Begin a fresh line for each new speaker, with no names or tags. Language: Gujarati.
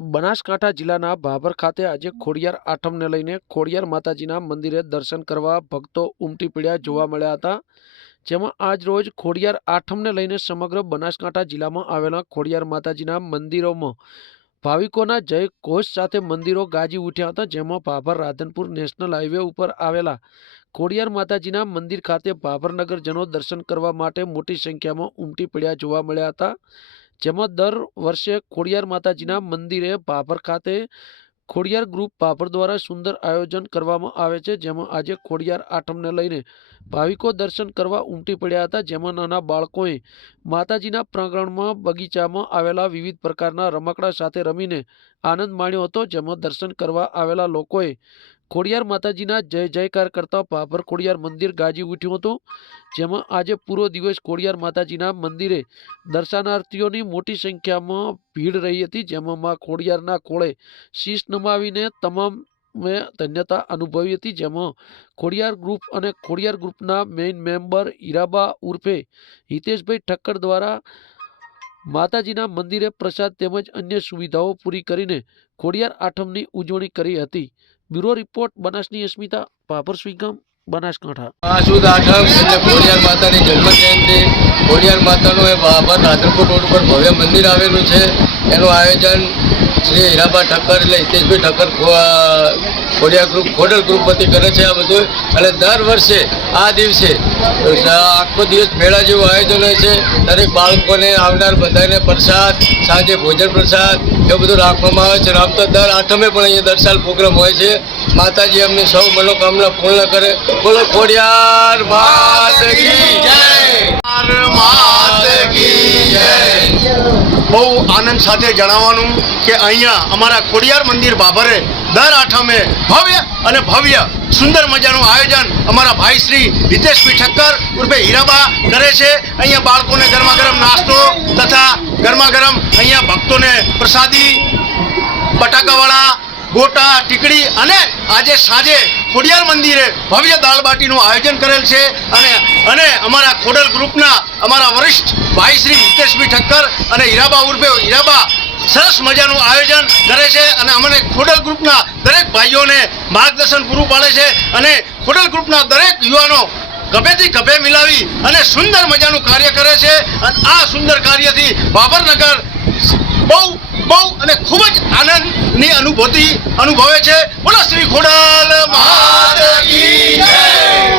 બનાસકાંઠા જિલ્લાના ભાભર ખાતે આજે ખોડિયાર આઠમને લઈને ખોડિયાર માતાજીના મંદિરે દર્શન કરવા ભક્તો ઉમટી પડ્યા જોવા મળ્યા હતા. જેમાં આજ રોજ ખોડિયાર આઠમને લઈને સમગ્ર બનાસકાંઠા જિલ્લામાં આવેલા ખોડિયાર માતાજીના મંદિરોમાં ભાવિકોના જય ઘોષ સાથે મંદિરો ગાજી ઉઠ્યા હતા, જેમાં ભાભર રાધનપુર નેશનલ હાઈવે ઉપર આવેલા ખોડિયાર માતાજીના મંદિર ખાતે ભાભરનગરજનો દર્શન કરવા માટે મોટી સંખ્યામાં ઉમટી પડ્યા જોવા મળ્યા હતા. જેમાં દર વર્ષે ખોડિયાર માતાજીના મંદિરે ભાભર ખાતે ખોડિયાર ગ્રુપ ભાભર દ્વારા સુંદર આયોજન કરવામાં આવે છે. જેમાં આજે ખોડિયાર આઠમને લઈને ભાવિકો દર્શન કરવા ઉમટી પડ્યા હતા. જેમાં નાના બાળકોએ માતાજીના પ્રાંગણમાં બગીચામાં આવેલા વિવિધ પ્રકારના રમકડા સાથે રમીને આનંદ માણ્યો હતો. જેમાં દર્શન કરવા આવેલા લોકોએ ખોડિયાર માતાજીના જય જયકાર કરતા ભાભર ખોડિયાર મંદિર ગાજી ઉઠ્યું હતું, જેમાં આજે પૂરો દિવસ ખોડિયાર માતાજીના મંદિરે દર્શનાર્થીઓની મોટી સંખ્યામાં ભીડ રહી હતી, જેમાં મા ખોડિયારના ખોળે શીશ નમાવીને તમામ મેં ધન્યતા અનુભવી હતી, જેમાં ખોડિયાર ગ્રુપ અને ખોડિયાર ગ્રુપના મેઇન મેમ્બર હીરાબા ઉર્ફે હિતેશભાઈ ઠક્કર દ્વારા માતાજીના મંદિરે પ્રસાદ તેમજ અન્ય સુવિધાઓ પૂરી કરીને ખોડિયાર આઠમની ઉજવણી કરી હતી. બ્યુરો રિપોર્ટ, બનાસની અસ્મિતા, પાપર સ્વીગમ, બનાસકાંઠા.
આ સુદ આઠમ એટલે ખોડિયાર માતાની જન્મ જયંતિ ખોડિયાર માતાનું એ બાબર રાધનપુર રોડ ઉપર ભવ્ય મંદિર આવેલું છે. એનું આયોજન શ્રી હીરાબા ઠક્કર એટલે હિતેશભાઈ ઠક્કર ખોડિયા ગ્રુપ, ખોડલ ગ્રુપ વતી કરે છે આ બધું. અને દર વર્ષે, આ દિવસે આખો દિવસ મેળા જેવું આયોજન હોય છે. દરેક બાળકોને આવનાર બધાને પ્રસાદ, સાંજે ભોજન પ્રસાદ, એવું બધું રાખવામાં આવે છે. આમ તો દર આઠમે પણ અહીંયા દર પ્રોગ્રામ હોય છે. માતાજી અમને સૌ મનોકામના પૂર્ણ કરે. બોલો, ખોડિયાર માત
આનંદ સાથે જણાવવાનું કે અહીંયા અમારા ખોડિયાર મંદિર બાબરે દર આઠમે ભવ્ય અને ભવ્ય સુંદર મજાનું આયોજન અમારા ભાઈ શ્રી હિતેશભાઈ ઠક્કર ઉર્ફે હીરાબા કરે છે. અહીંયા બાળકોને ગરમા ગરમ નાસ્તો તથા ગરમા ગરમ અહીંયા ભક્તોને પ્રસાદી, બટાકાવાળા ગોટા, ટીકડી અને આજે સાંજે ખોડિયાર મંદિરે ભવ્ય દાળબાટીનું આયોજન કરેલ છે અને અને અમારા ખોડલ ગ્રુપના અમારા વરિષ્ઠ ભાઈ શ્રી હિતેશભાઈ ઠક્કર અને હીરાબા ઉર્ફે હીરાબા સરસ મજાનું આયોજન કરે છે અને અમને ખોડલ ગ્રુપના દરેક ભાઈઓને માર્ગદર્શન પૂરું પાડે છે અને ખોડલ ગ્રુપના દરેક યુવાનો ગભેથી ગભે મિલાવી અને સુંદર મજાનું કાર્ય કરે છે અને આ સુંદર કાર્યથી બાબરનગર બહુ બહુ અને ખૂબ જ આનંદની અનુભૂતિ અનુભવે છે. બોલો શ્રી ખોડાલ મહાદેવ